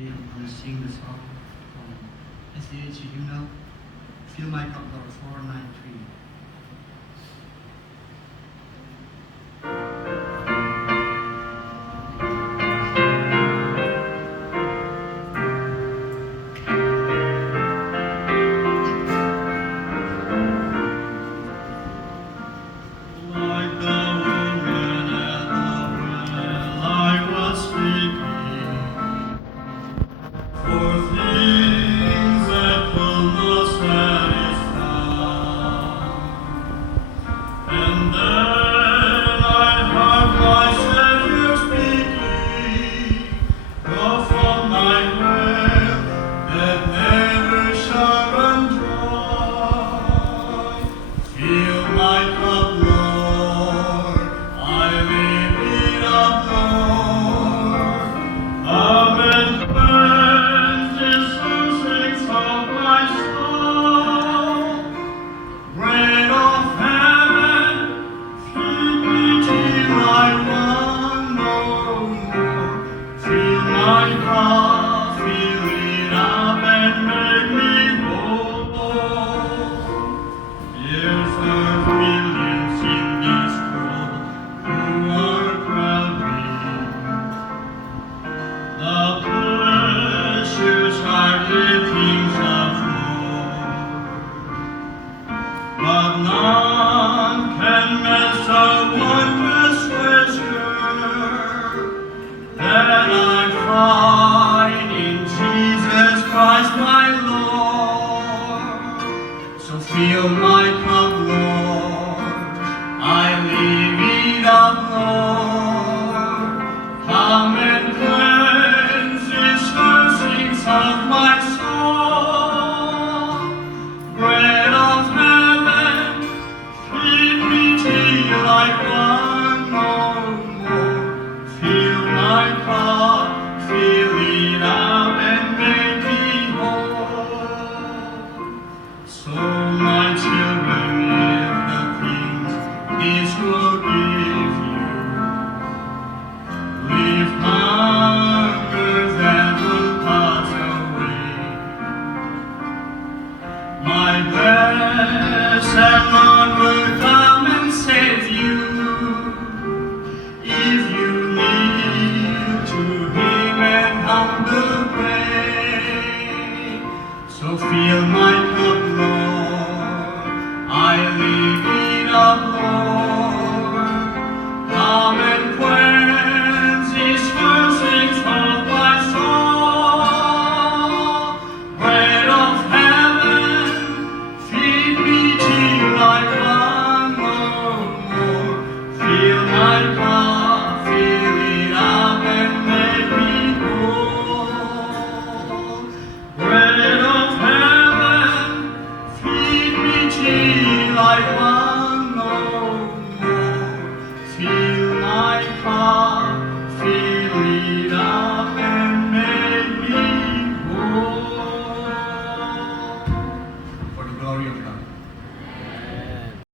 I'm going to sing the song from SDH, you know, Fill My Cup, Lord, 493. Like the woman at the well, I was speaking for things that will not satisfy. And then I heard my Savior speaking, draw from my well that never shall run dry. Fill my cup, Lord, I lift it up, Lord. Come and cleanse the sources of my soul. Bread of heaven, feed me till I want no more. Fill my cup, fill it up, and make me whole. There's millions in this world who are grabbing the pleasures hardly things of war, but none can match the wondrous treasure that I find in Jesus Christ my Lord. So fill my cup, Lord, I lift it up, Lord. Come and cleanse these thirsting of my soul. Bread of heaven, feed me till I want no more. Fill my cup, fill it up, and make me whole. So my children, if the things this world give you, leave hunger that will pass away. My blessed Lord will come and save you, if you kneel to Him and humble pray. So fill my cup, Lord, I lift it up, Lord. Come and quench these thirsting of my soul. Bread of heaven, feed me till I want no more. Fill my cup, fill it up, and make me whole. Bread of heaven, feed me till I want no more. Fill my cup, fill it up.